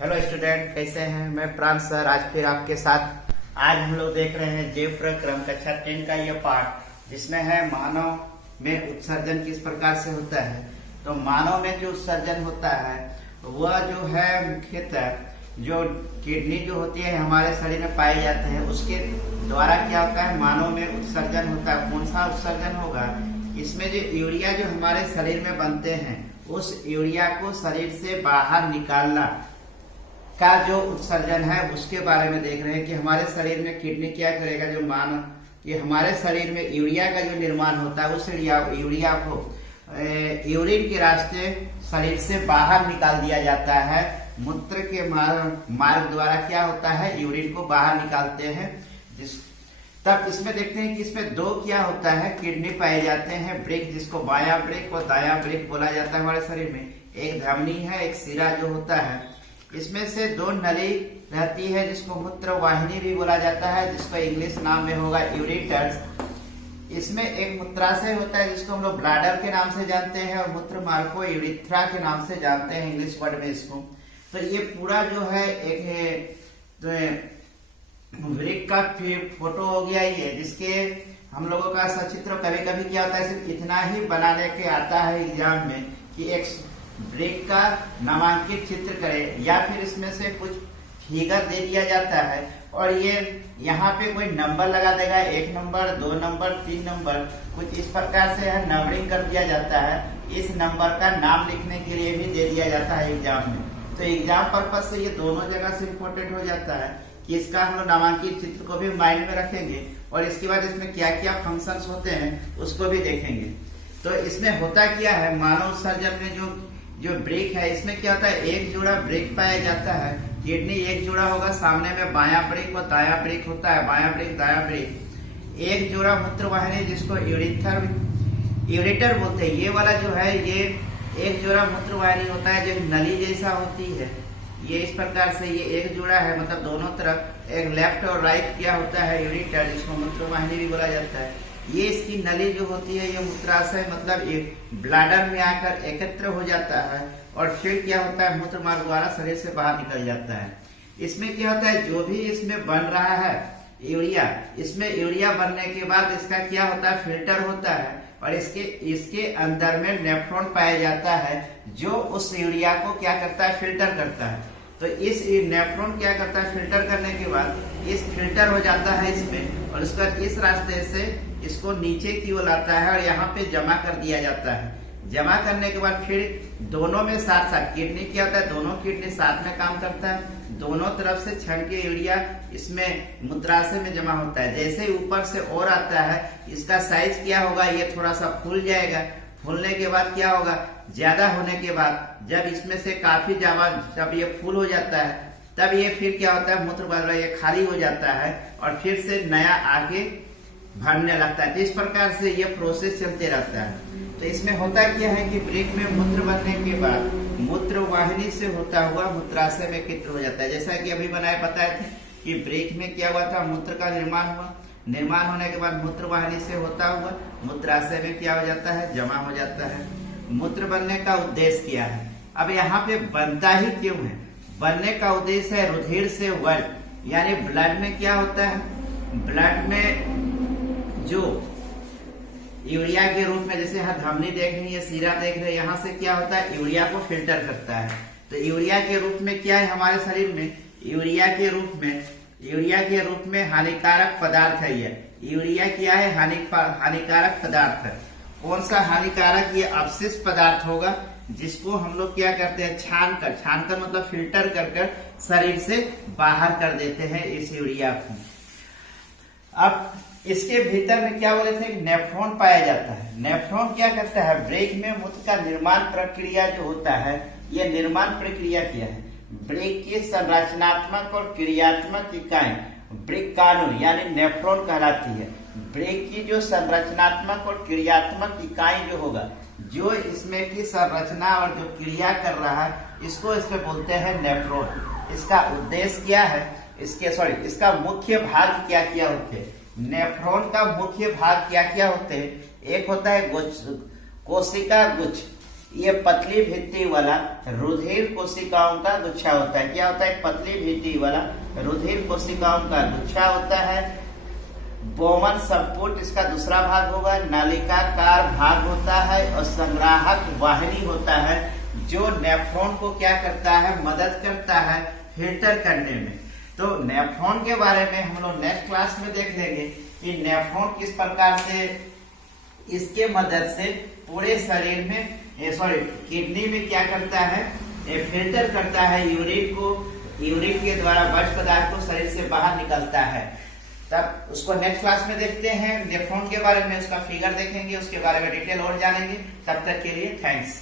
Hello student, कैसे हैं? मैं प्रांत सर आज फिर आपके साथ। आज हम लोग देख रहे हैं जीव प्रक्रम कक्षा 10 का ये पार्ट, जिसमें है मानव में उत्सर्जन किस प्रकार से होता है। तो मानव में जो उत्सर्जन होता है वह जो है मुख्यतः जो किडनी जो होती है हमारे शरीर में पाए जाते हैं, उसके द्वारा क्या होता है, मानव में उत्सर्जन होता है। कौन सा उत्सर्जन होगा? इसमें जो यूरिया जो हमारे शरीर में बनते हैं, उस यूरिया को शरीर से बाहर निकालना का जो उत्सर्जन है उसके बारे में देख रहे हैं कि हमारे शरीर में किडनी क्या करेगा। जो मानव कि हमारे शरीर में यूरिया का जो निर्माण होता है, उस यूरिया को यूरिन के रास्ते शरीर से बाहर निकाल दिया जाता है। मूत्र के मार्ग द्वारा क्या होता है, यूरिन को बाहर निकालते हैं। तब इसमें देखते हैं कि इसमें दो क्या होता है, किडनी पाए जाते हैं, ब्रेक, जिसको बायां ब्रेक और दायां ब्रेक बोला जाता है। हमारे शरीर में एक धमनी है, एक सिरा जो होता है। इसमें से दो नली रहती है जिसको मूत्र वाहिनी भी बोला जाता है, जिसको इंग्लिश नाम में होगा यूरेटर्स। इसमें एक मूत्राशय होता है जिसको हम लोग ब्लैडर के नाम से जानते हैं, और मूत्र मार्ग को यूरिथ्रा के नाम से जानते हैं इंग्लिश वर्ड में इसको। तो ये पूरा जो है एक वृक्क का फोटो हो गया ये, जिसके हम लोगों का सचित्र कभी कभी क्या होता है, सिर्फ इतना ही बनाने के आता है एग्जाम में कि एक ब्रेक का नामांकित चित्र करें, या फिर इसमें से कुछ फिगर दे दिया जाता है और ये यहाँ पे कोई नंबर लगा देगा, 1 नंबर 2 नंबर 3 नंबर, कुछ इस प्रकार से है नंबरिंग कर दिया जाता है। इस नंबर का नाम लिखने के लिए भी दे दिया जाता है एग्जाम में। तो एग्जाम पर्पज से ये दोनों जगह से इम्पोर्टेंट हो जाता है कि इसका हम लोग नामांकित चित्र को भी माइंड में रखेंगे, और इसके बाद इसमें क्या क्या फंक्शंस होते हैं उसको भी देखेंगे। तो इसमें होता क्या है, मानव उत्सर्जन में जो ब्रेक है, इसमें क्या होता है, एक जोड़ा ब्रेक पाया जाता है। किडनी एक जोड़ा होगा, सामने में बायां ब्रेक और दायां ब्रेक होता है, बायां ब्रेक दायां ब्रेक। एक जोड़ा मूत्र वाहिनी जिसको यूरेटर बोलते हैं, ये वाला जो है ये एक जोड़ा मूत्र वाहिनी होता है जो नली जैसा होती है। ये इस प्रकार से ये एक जोड़ा है, मतलब दोनों तरफ एक लेफ्ट और राइट क्या होता है, यूरेटर, जिसको मूत्र वाहिनी भी बोला जाता है। ये इसकी नली जो होती है, ये मूत्राशय मतलब एक ब्लैडर में आकर एकत्र हो जाता है, और फिर क्या होता है, मूत्र मार्ग द्वारा शरीर से बाहर निकल जाता है। इसमें क्या होता है, जो भी इसमें बन रहा है यूरिया, इसमें यूरिया बनने के बाद इसका क्या होता है, फिल्टर होता है, और इसके अंदर में नेफ्रॉन पाया जाता है जो उस यूरिया को क्या करता है, फिल्टर करता है। तो इस नेफ्रॉन क्या करता है, फिल्टर करने के बाद इस फिल्टर हो जाता है इसमें, और उसके बाद इस रास्ते से इसको नीचे की ओर लाता है और यहाँ पे जमा कर दिया जाता है। जमा करने के बाद फिर दोनों में साथ साथ किडनी क्या होता है, दोनों किडनी साथ में काम करता है। दोनों तरफ से छण के यूरिया इसमें मूत्राशय में जमा होता है। जैसे ऊपर से और आता है, इसका साइज क्या होगा, ये थोड़ा सा फूल जाएगा। फूलने के बाद क्या होगा, ज्यादा होने के बाद जब इसमें से काफी ज्यादा जब ये फूल हो जाता है, तब ये फिर क्या होता है, मूत्र द्वारा ये खाली हो जाता है और फिर से नया आगे भरने लगता है। तो इस प्रकार से ये प्रोसेस चलते रहता है। तो इसमें होता क्या है कि ब्रेक में मूत्र बनने के बाद मूत्र वाहिनी से होता हुआ मूत्राशय में एकत्र हो जाता है। जैसा कि अभी बताए थे कि ब्रेक में क्या हुआ था, मूत्र का निर्माण हुआ, निर्माण होने के बाद मूत्र वाहिनी से होता हुआ मूत्राशय में क्या हो जाता है, जमा हो जाता है। मूत्र बनने का उद्देश्य क्या है, अब यहाँ पे बनता ही क्यों है, बनने का उद्देश्य है रुधिर से वल, यानी ब्लड में क्या होता है, ब्लड में जो यूरिया के रूप में, जैसे यहाँ धमनी देख रही है, सीरा देख रहे हैं, यहाँ से क्या होता है, यूरिया को फिल्टर करता है। तो यूरिया के रूप में क्या है हमारे शरीर में, यूरिया के रूप में हानिकारक पदार्थ है। ये यूरिया क्या है, हानिकारक पदार्थ है। कौन सा हानिकारक, ये अपशिष्ट पदार्थ होगा जिसको हम लोग क्या करते हैं, छानकर मतलब फिल्टर कर शरीर से बाहर कर देते हैं इस यूरिया को। अब इसके भीतर में क्या बोले थे, नेफ्रॉन पाया जाता है। नेफ्रॉन क्या करता है, ब्रेक में मूत्र का निर्माण प्रक्रिया जो होता है, ये निर्माण प्रक्रिया क्या है, ब्रेक की संरचनात्मक और क्रियात्मक इकाई ब्रेक कानून यानी नेफ्रॉन कहलाती है। ब्रेक की जो संरचनात्मक और क्रियात्मक इकाई जो होगा, जो इसमें की संरचना और जो क्रिया कर रहा है, इसको इसमें बोलते हैं नेफ्रॉन। इसका उद्देश्य क्या है, इसका मुख्य भाग क्या क्या होते हैं। नेफ्रॉन का मुख्य भाग क्या क्या होते हैं, एक होता है कोशिका गुच्छ, ये पतली भित्ति वाला रुधिर कोशिकाओं का गुच्छा होता है। क्या होता है? पतली भित्ति वाला रुधिर कोशिकाओं का गुच्छा होता है। बोमन संपुट इसका दूसरा भाग होगा। नलिकाकार भाग होता है और संग्राहक वाहिनी होता है, जो नेफ्रॉन को क्या करता है? मदद करता है फिल्टर करने में। तो नेफ्रॉन के बारे में हम लोग नेक्स्ट क्लास में देख लेंगे कि नेफ्रॉन किस प्रकार से इसके मदद से पूरे शरीर में किडनी में क्या करता है? फिल्टर करता है यूरिन को। यूरिन के द्वारा वर्ज्य पदार्थ को शरीर से बाहर निकलता है। तब उसको नेक्स्ट क्लास में देखते हैं। नेफ्रॉन के बारे में उसका फिगर देखेंगे, उसके बारे में डिटेल और जानेंगे। तब तक के लिए थैंक्स।